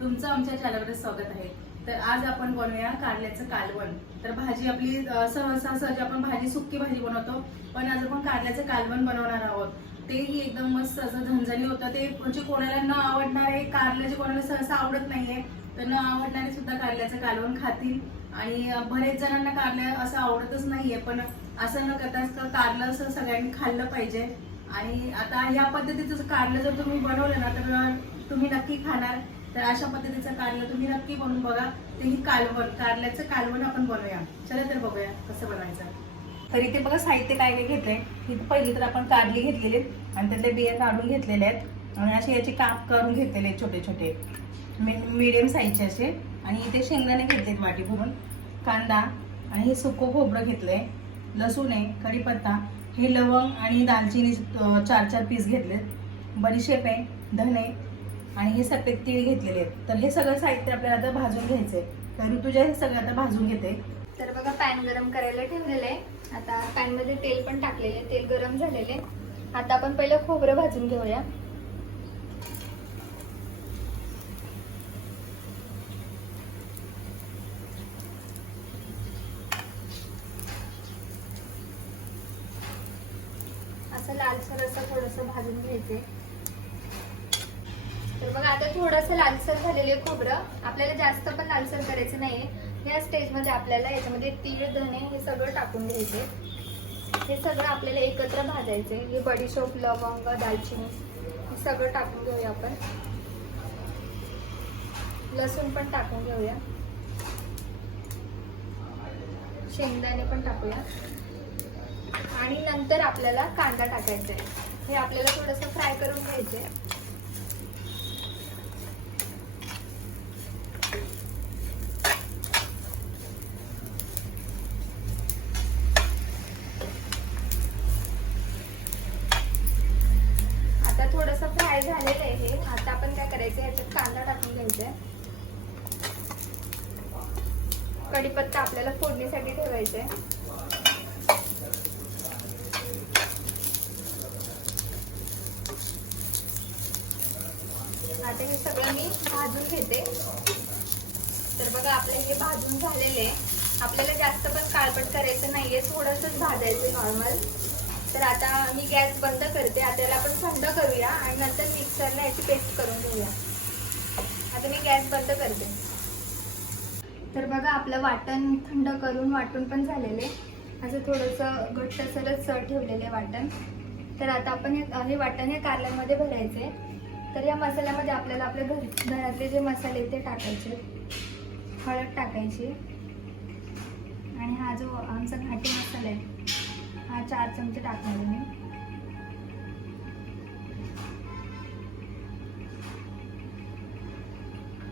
तुमचं आमच्या चॅनलवर स्वागत आहे. तर आज आपण बनवूया कारल्याचं कालवण. तर भाजी आपली सहसा सहज आपण भाजी सुक्की भाजी बनवतो पण आज आपण कारल्याचं कालवण बनवणार आहोत. तेही एकदम मस्त असं झणझणी होतं. ते म्हणजे कोणाला न आवडणारे कारलं जे कोणाला सहसा आवडत नाहीये तर न आवडणारे सुद्धा कारल्याचं कालवण खातील. आणि बरेच जणांना कारलं असं आवडतच नाहीये पण असं न करता कारलं असं सगळ्यांनी खाल्लं पाहिजे. आणि आता या पद्धतीचं कारलं जर तुम्ही बनवलं ना तर तुम्ही नक्की खाणार. तर अशा पद्धतीचं कारलं तुम्ही नक्की बनवून बघा. तेही कालवण कारल्याचं कालवण आपण बनवूया. चला तर बघूया कसं बनवायचं. तर इथे बघा साहित्य काय काय घेतलंय. ही पहिली तर आपण कारली घेतलेली आहेत आणि त्यातले बिया काढून घेतलेले आहेत. आणि असे याचे काप करून घेतलेले आहेत छोटे छोटे. मिडियम साईजचे असे. आणि इथे शेंगदाणे घेतलेत वाटी भरून कांदा आणि हे सुकं खोबरं घेतलंय. लसूण आहे कढीपत्ता. हे लवंग आणि दालचिनी चार चार पीस घेतलेत. बडीशेप आहे धने आणि हे सफेद तीळ घेतलेले आहेत. तर हे सगळं साहित्य आपल्याला आता भाजून घ्यायचं आहे तर ऋतुजा हे सगळं आता भाजून घेते. तर बघा पॅन गरम करायला ठेवलेलं आहे. आता पॅनमध्ये तेल पण टाकलेले तेल गरम झालेले आता आपण पहिलं खोबरं भाजून घेऊया असं लालसर असं भाजून घ्यायचंय. तर बघा आता थोडंसं लालसर झालेलं खोबरं. आपल्याला जास्त पण लालसर करायचं नाहीये. या स्टेजमध्ये आपल्याला याच्यामध्ये तीळ धणे हे सगळं टाकून घ्यायचे. हे सगळं आपल्याला एकत्र भाजायचे हे बडीशोप लवंग दालचिनी हे सगळं टाकून घेऊया आपण. लसूण पण टाकून घेऊया. शेंगदाणे पण टाकूया. आणि नंतर आपल्याला कांदा टाकायचा आहे हे आपल्याला थोडंसं फ्राय करून घ्यायचे आता थोडस फ्राय झालेलं आहे हे. आता आपण काय करायचं ह्याच्यात कांदा टाकून घ्यायचा आहे कढीपत्ता आपल्याला फोडणीसाठी ठेवायचा आहे आता हे सगळं मी भाजून घेते. तर बघा आपले हे भाजून झालेले. आहे आपल्याला जास्त पण काळपट करायचं नाहीये थोडंसंच भाजायचं नॉर्मल तर आता मी गॅस बंद करते. आता याला आपण थंड करूया आणि नंतर मिक्सरला याची पेस्ट करून घेऊया. आता मी गॅस बंद करते. तर बघा आपलं वाटण थंड करून वाटून पण झालेले. असं थोडंसं घट्टसरच ठेवलेलं आहे वाटण. तर आता आपण हे हे वाटण हे कारल्यामध्ये भरायचे तर या मसाल्यामध्ये आपल्याला आपल्या घर घरातले जे मसाले ते टाकायचे. हळद टाकायची. आणि हा जो आमचा घाटी मसाला आहे हा चार चमचे टाकणार आहे मी.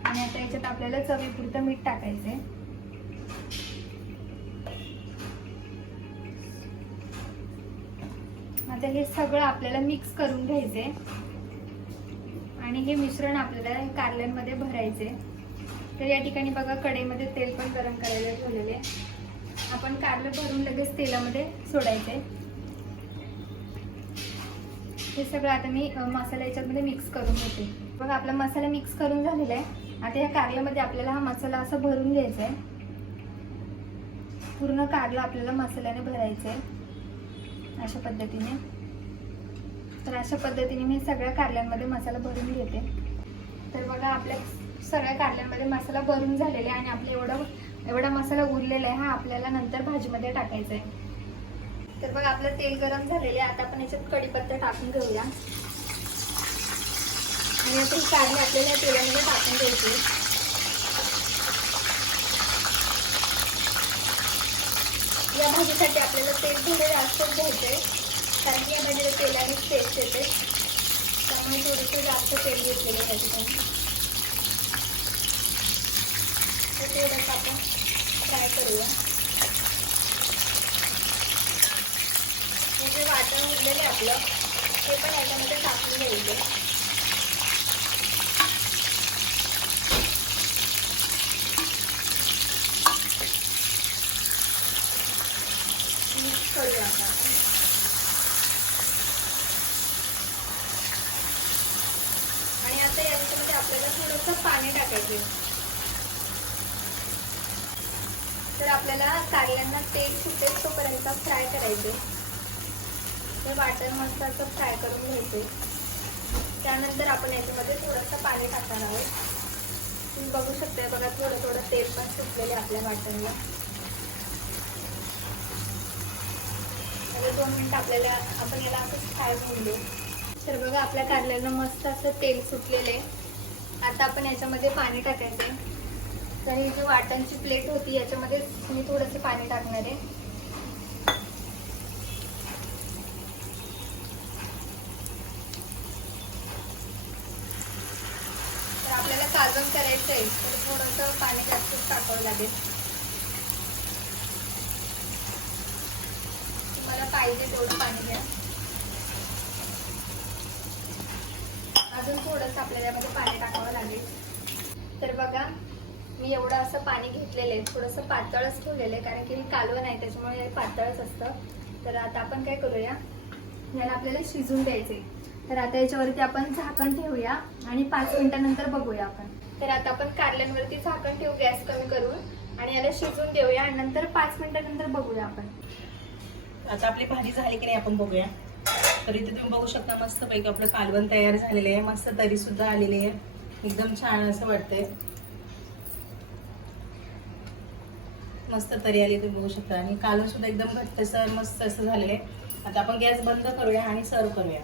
आणि आता याच्यात आपल्याला चवीपुरतं मीठ टाकायचंय. आता हे सगळं आपल्याला मिक्स करून घ्यायचंय. आणि हे मिश्रण आपल्याला कारल्यांमध्ये भरायचे. तर या ठिकाणी बघा कढईमध्ये तेल पण गरम करायला ठेवलेले आपण कारलं भरून लगेच तेलामध्ये सोडायचे. हे सगळं आता मी मसाला याच्यामध्ये मिक्स करून घेते. बघा आपला मसाला मिक्स करून झालेला आहे. आता या कारल्यामध्ये आपल्याला हा मसाला असा भरून घ्यायचा आहे. पूर्ण कारला आपल्याला मसाल्याने भरायचं आहे. अशा पद्धतीने. तर अशा पद्धतीने मी सगळ्या कारल्यांमध्ये मसाला भरून घेते. तर बघा आपल्या सगळ्या कारल्यांमध्ये मसाला भरून झालेला आहे आणि आपलं एवढं एवढा मसाला उरलेला आहे हा आपल्याला नंतर भाजीमध्ये टाकायचा आहे. तर बघा आपलं तेल गरम झालेलं आहे. आता आपण याच्यात कढीपत्ता टाकून घेऊया. आणि आता ही कारले आपल्याला या तेलामध्ये टाकून घ्यायचे या भाजीसाठी आपल्याला तेल थोडं जास्त घ्यायचं आहे. कारण की या भाजीला तेलानेच टेस्ट येते. त्यामुळे थोडंसं जास्त तेल घेतलेलं आहे त्या ठिकाणी तर थोडंसं आपण फ्राय करूया. म्हणजे वाटण उरलेलं आहे आपलं ते पण याच्यामध्ये टाकून घ्यायचं मिक्स करूया आता आपण. आणि आता याच्यामध्ये आपल्याला थोडंसं पाणी पाणी तर आपल्याला कारल्यांना तेल सुटेल तोपर्यंत फ्राय करायचे. ते वाटण मस्त असं फ्राय करून घ्यायचे. त्यानंतर आपण याच्यामध्ये थोडंसं पाणी टाकणार आहोत. तुम्ही बघू शकता बघा थोडं थोडं तेल पण सुटलेले आपल्या वाटणला. दोन मिनिट आपल्याला आपण याला असं फ्राय होऊन देऊ तर बघा आपल्या कारल्यानं मस्त असं तेल सुटलेलं आहे. आता आपण याच्यामध्ये पाणी टाकायचं आहे. तर ही जी वाटणची प्लेट होती याच्यामध्ये मी थोडंसं पाणी टाकणार आहे. तर आपल्याला कालवण करायचं आहे तर थोडंसं पाणी जास्त टाकावं लागेल. तुम्हाला पाहिजे तेवढं पाणी द्या. अजून थोडंसं आपल्याला यामध्ये पाणी टाकावं मी एवढं असं पाणी घेतलेलं आहे थोडंसं पातळच ठेवलेलं आहे कारण की हे कालवण आहे त्याच्यामुळे हे पातळच असतं. तर आता आपण काय करूया? याला आपल्याला शिजून द्यायचे तर आता याच्यावरती आपण झाकण ठेवूया आणि पाच मिनिटानंतर बघूया आपण. तर आता आपण कारल्यांवरती झाकण ठेवू गॅस कमी करून आणि याला शिजून देऊया आणि नंतर पाच मिनिटानंतर बघूया आपण. आता आपली भाजी झाली की नाही आपण बघूया. तर इथे तुम्ही बघू शकता मस्त पैकी आपलं कालवण तयार झालेलं आहे मस्त तरी सुद्धा आलेली आहे. एकदम छान असं वाटतंय. मस्त तरी आली तुम्ही बघू शकता. आणि कालवण सुद्धा एकदम घट्टसर मस्त असं झालेलं आहे. आता आपण गॅस बंद करूया आणि सर्व करूया.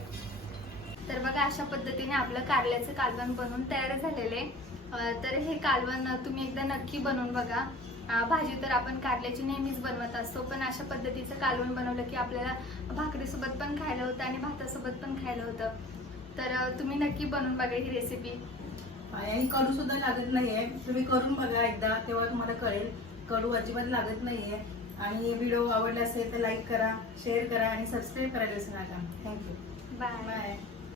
तर बघा अशा पद्धतीने आपलं कारल्याचं कालवण बनवून तयार झालेलं आहे. तर हे कालवण तुम्ही एकदा नक्की बनवून बघा. भाजी तर आपण कारल्याची नेहमीच बनवत असतो पण अशा पद्धतीचं कालवण बनवलं की आपल्याला भाकरीसोबत पण खायला होतं आणि भातासोबत पण खायला होतं. तर तुम्ही नक्की बनवून बघा ही रेसिपी आणि कडू सुद्धा लागत नाहीये. तुम्ही करून बघा एकदा तेव्हा तुम्हाला कळेल. कडू अजिबात लागत नाहीये. आणि व्हिडिओ आवडला असेल तर लाईक करा शेअर करा आणि सबस्क्राईब करायला विसरू नका. Thank you bye bye